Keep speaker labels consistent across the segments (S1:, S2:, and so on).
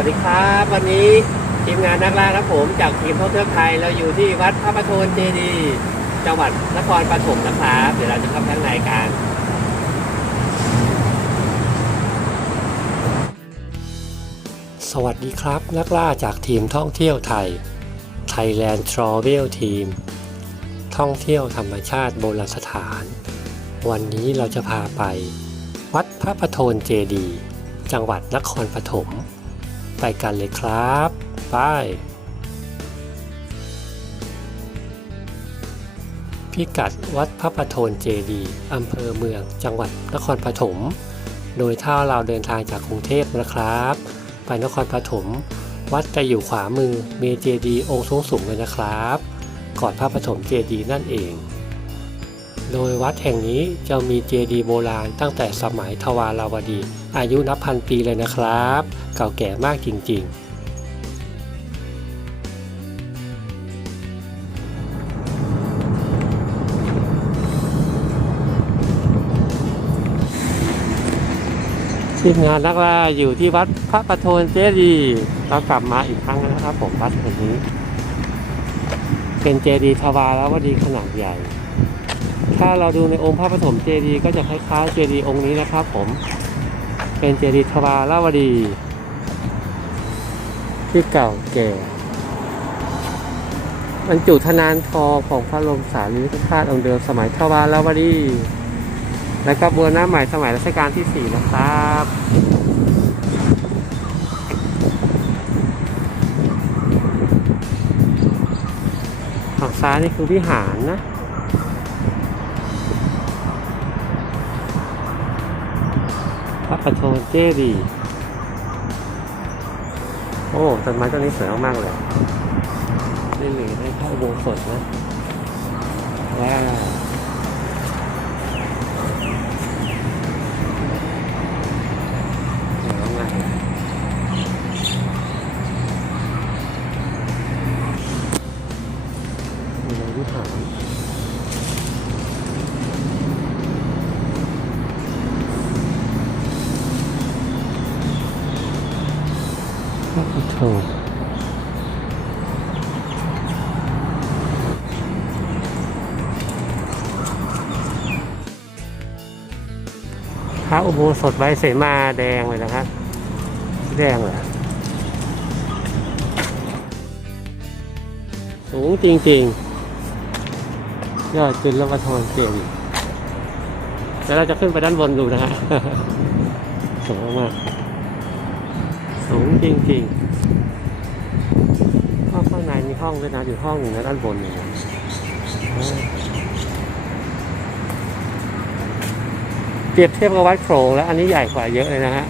S1: วัสดีครับ วันนี้ทีมงานนักล่าครับผมจากทีมท่องเที่ยวไทยเราอยู่ที่วัดพระประโทนเจดีจังหวัดนครปฐมนะครับเดี๋ยวเราจะเข้าข้างในกันสวัสดีครับ นักล่าจากทีมท่องเที่ยวไทย Thailand Travel Team ท่องเที่ยวธรรมชาติโบราณสถาน วันนี้เราจะพาไป วัดพระประโทนเจดี จังหวัดนครปฐม ไปกันเลยครับ ไป พิกัดวัดพระประโทนเจดีอำเภอเมืองจังหวัดนครปฐม โดยถ้าเราเดินทางจากกรุงเทพนะครับ ไปนครปฐม วัดจะอยู่ขวามือ เมเจดีองค์สูงสูงเลยนะครับ ก่อนพระปฐมเจดีนั่นเอง โดยวัดแห่งนี้จะมีเจดีย์โบราณตั้งแต่สมัยทวาราวดี อายุนับพันปีเลยนะครับ เก่าแก่มากจริงๆทีมงานนักล่าอยู่ที่วัดพระประโทนเจดีย์เรากลับมาอีกครั้งนะครับ ผมวัดแห่งนี้ เป็นเจดีย์ทวาราวดีขนาดใหญ่ ถ้าเราดูในองค์พระปฐมเจดีย์ก็จะคล้ายๆเจดีย์องค์นี้นะครับผม เป็นเจดีย์ทวาราวดี ที่เก่าแก่บรรจุธนานทองของพระบรมสารีริกธาตุองค์เดิมสมัยทวาราวดี และก็บัวหน้าใหม่สมัยรัชกาลที่ 4 นะครับฝั่งซ้ายนี่คือวิหารนะ พระประโทเจดีย์โอ้ต้นไม้ต้นนี้สวยมากๆเลยนี่หรือได้เข้าอุโบสถนะว้าว พระอุโบสถใบเสมาแดงเลยนะครับ แดงเลยสูงจริงๆ ยอดจุลวัฒนเก่งแล้วเราจะขึ้นไปด้านบนดูนะฮะสูงมาก สูงจริงๆห้องข้างในมีห้องด้วยนะอยู่ห้องหนึ่งนะด้านบนเนี่ย เปรียบเทียบกับวัดโขลงแล้วอันนี้ใหญ่กว่าเยอะเลยนะฮะ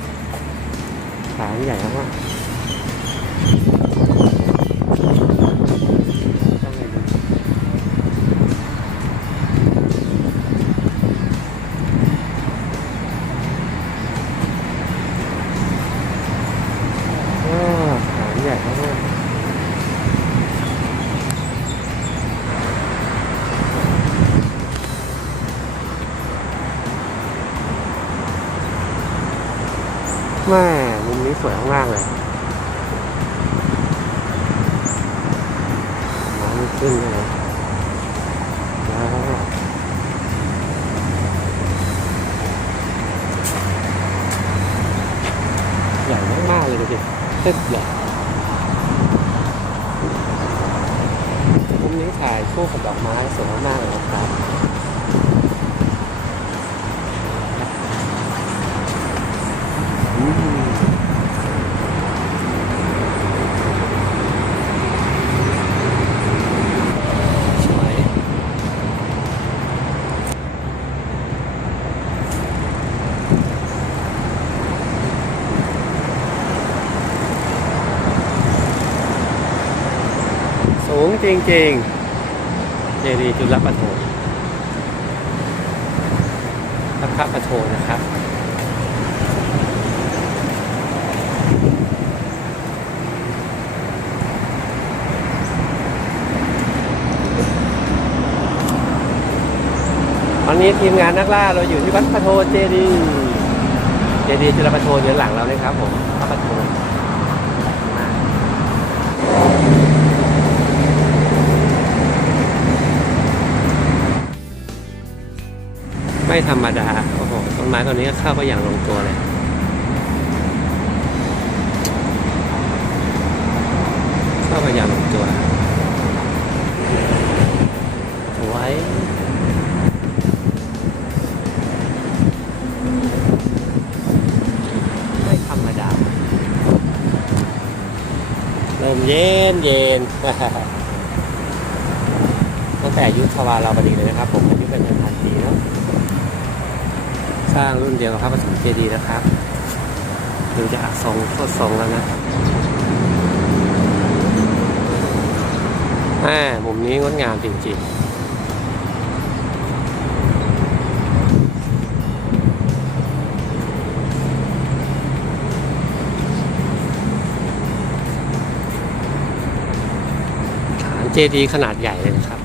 S1: ฐานใหญ่มาก ดิเส้นใหญ่มุมนี้ถ่ายคู่กับดอกไม้สวยมากเลยนะครับ อืมสวย สูงจริงๆเจดีย์จุลปะโทพระพระปะโทนะครับตอนนี้ทีมงานนักล่าเราอยู่ที่วัดพระโทเจดีย์เจดีย์จุลปะโทเดือหลังเราเลยครับผมพระปโท ไม่ธรรมดา โอ้โห ต้นไม้ต้นนี้ก็เข้าก็อย่างลงตัวเลย เข้าไปอย่างลงตัวสวยไม่ธรรมดาลมเย็นเย็นตั้งแต่ยุทวาราวดีเลยนะครับ ผมอายุเป็นพันปีแล้ว ร้างรุ่นเดียวกับพระปฐมเจดีย์นะครับดูจะอักทรงโทษทรงแล้วนะแหมมุมนี้งดงามจริงๆฐานเจดีย์ขนาดใหญ่เลยนะครับ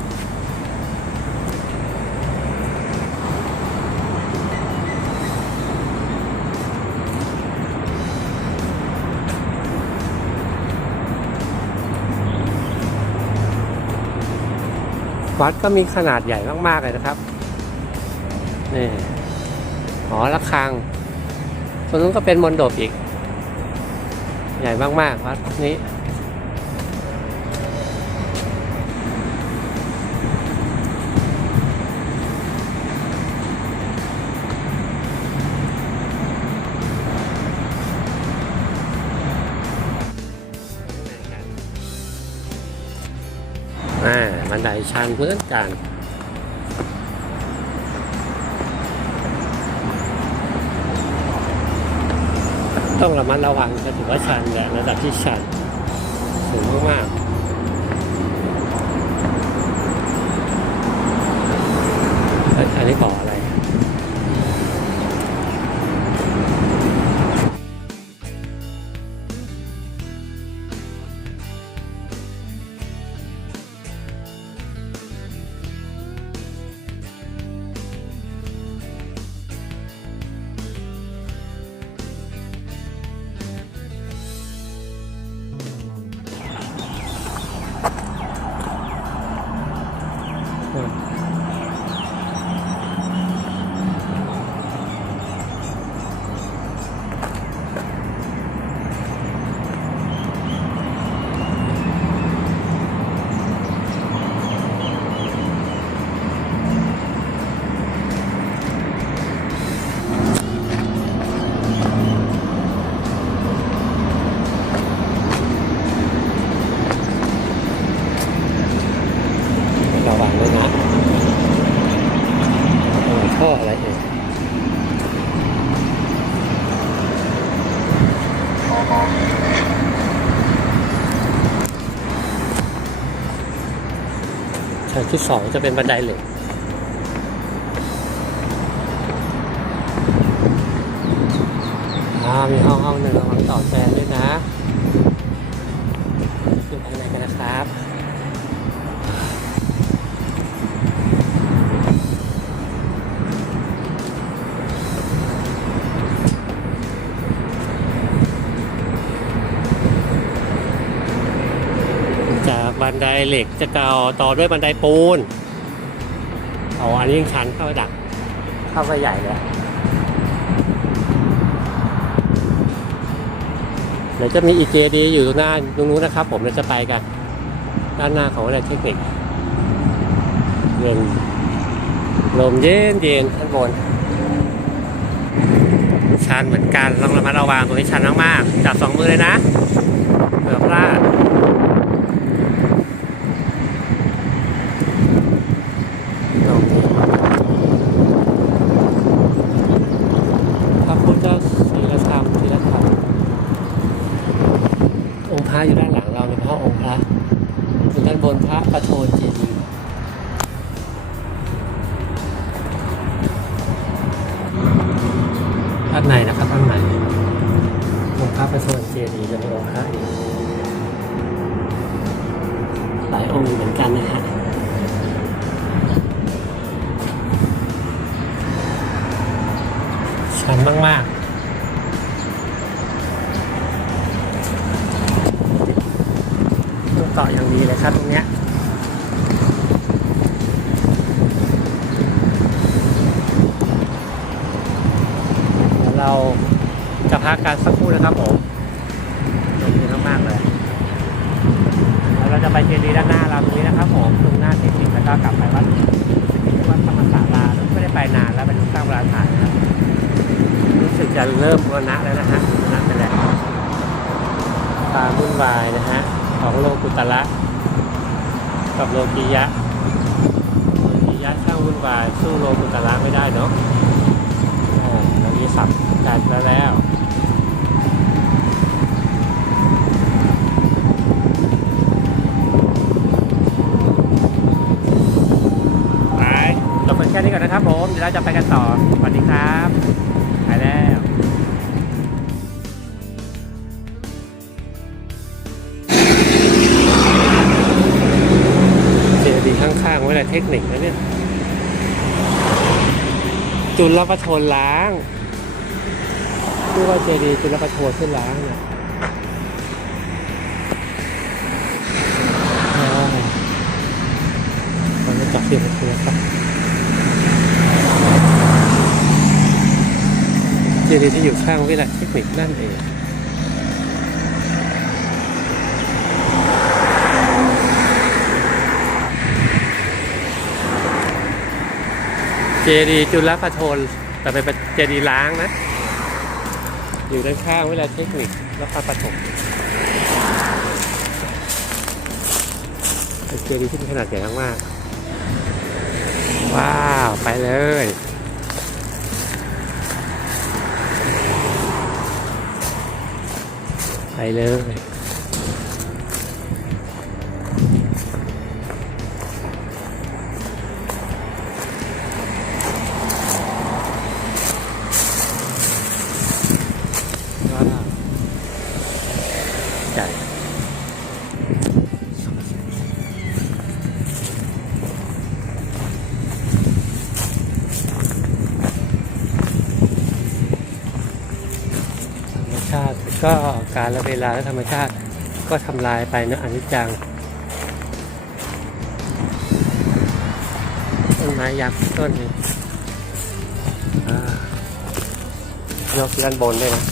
S1: วัดก็มีขนาดใหญ่มาก ๆ เลยนะครับ นี่หอระฆังตรงนู้นก็เป็นมณฑปอีก ใหญ่มาก ๆ วัดนี้ บันไดชันเพื่อนกันต้องระมัดระวังจะถือว่าชันแหละระดับที่ชันสูงมากๆ ชั้นที่สองจะเป็นบันไดเหล็กมีห้องห้องหนึ่งกำลังต่อแฟนด้วยนะ นไดเหล็กจะต่อต่อด้วยบันไดปูนเอาอันนี้ยังชันเข้าไปดัก เข้าไปใหญ่เลยเดี๋ยวจะมีอีเจดีอยู่ตรงหน้าตรงนู้นนะครับ ผมเราจะไปกัน ด้านหน้าของวิทยาลัยเทคนิคเย็นลมเย็นเย็นข้างบนชันเหมือนกันต้องระมัดระวังตรงนี้ชันมากๆจับสองมือเลยนะเผื่อพลาด ตรงนี้พระพุทธศีลธรรมศีลธรรม องค์พระอยู่ด้านหลังเราในพระองค์พระอยู่ด้านบนพระประโทนเจดีย์ด้านในนะครับด้านในองค์พระประโทนเจดีย์จะมีองค์พระอีกหลายองค์เหมือนกันนะฮะชันมากๆ เกาะอย่างดีเลยครับตรงเนี้ยเราจะพักการสักครู่นะครับผมตรงนี้มากๆเลยแล้วเราจะไปเจดีย์ด้านหน้าเราตรงนี้นะครับผมตรงหน้าที่สิบแล้วก็กลับไปวัดวัดธรรมศาลาไม่ได้ไปนานแล้วไป็นสร้างโบราณสานครับรู้สึกจะเริ่มรณะแล้วนะฮะรณะไปแล้วความวุ่นวายนะฮะ ของโลกุตระกับโลกียะโลกียะช่างวุ่นวายสู้โลกุตระไม่ได้เนาะอ่าเรามีสับกันแล้วแล้วไปจบกันแค่นี้ก่อนนะครับผม เดี๋ยวเราจะไปกันต่อ สวัสดีครับ ไปแล้ว เทคนิคนะเนี่ย จุลประทนล้างชื่อว่าเจดีย์จุลประทนขึ้นล้างเนี่ยอ่าเราจะจับเสียงกันนะครับเจดีย์ที่อยู่ข้างวิทยาเทคนิคนั่นเอง เจดีจุลประโทนแต่เป็นเจดีล้างนะ อยู่ด้านข้างเวิทยาเทคนิคนครปฐมเป็นเจดีที่มีขนาดใหญ่มากๆว้าว ไปเลยไปเลย การละเวลาและธรรมชาติก็ทำลายไปนะอนิจจังต้นไม้ยักษ์ต้นนี้ยกด้านบนด้วยนะ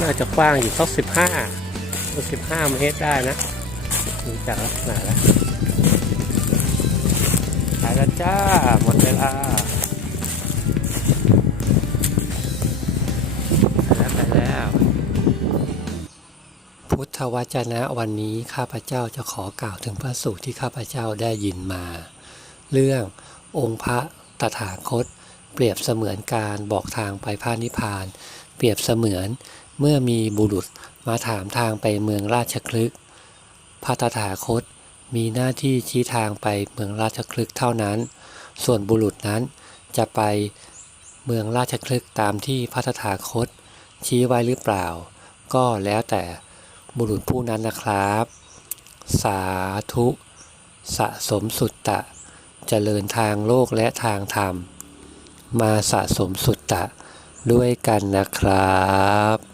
S1: น่าจะกว้างอยู่สักสิบห้าสิบห้าเมตรได้นะดูจากลักษณะแล้ว ไปแล้วจ้า หมดเวลาไปแล้วไปแล้ว พุทธวจนะวันนี้ข้าพเจ้าจะขอกล่าวถึงพระสูตรที่ข้าพเจ้าได้ยินมา เรื่ององค์พระตถาคต เปรียบเสมือนการบอกทางไปพระนิพพาน เปรียบเสมือนเมื่อมีบุรุษมาถามทางไปเมืองราชคลึกพระตถาคต มีหน้าที่ชี้ทางไปเมืองราชคลึกเท่านั้น ส่วนบุรุษนั้นจะไปเมืองราชคลึกตามที่พระตถาคต ชี้ไว้หรือเปล่า ก็แล้วแต่บุรุษผู้นั้นนะครับ สาธุ สะสมสุตตะเจริญทางโลกและทางธรรม มาสะสมสุตตะด้วยกันนะครับ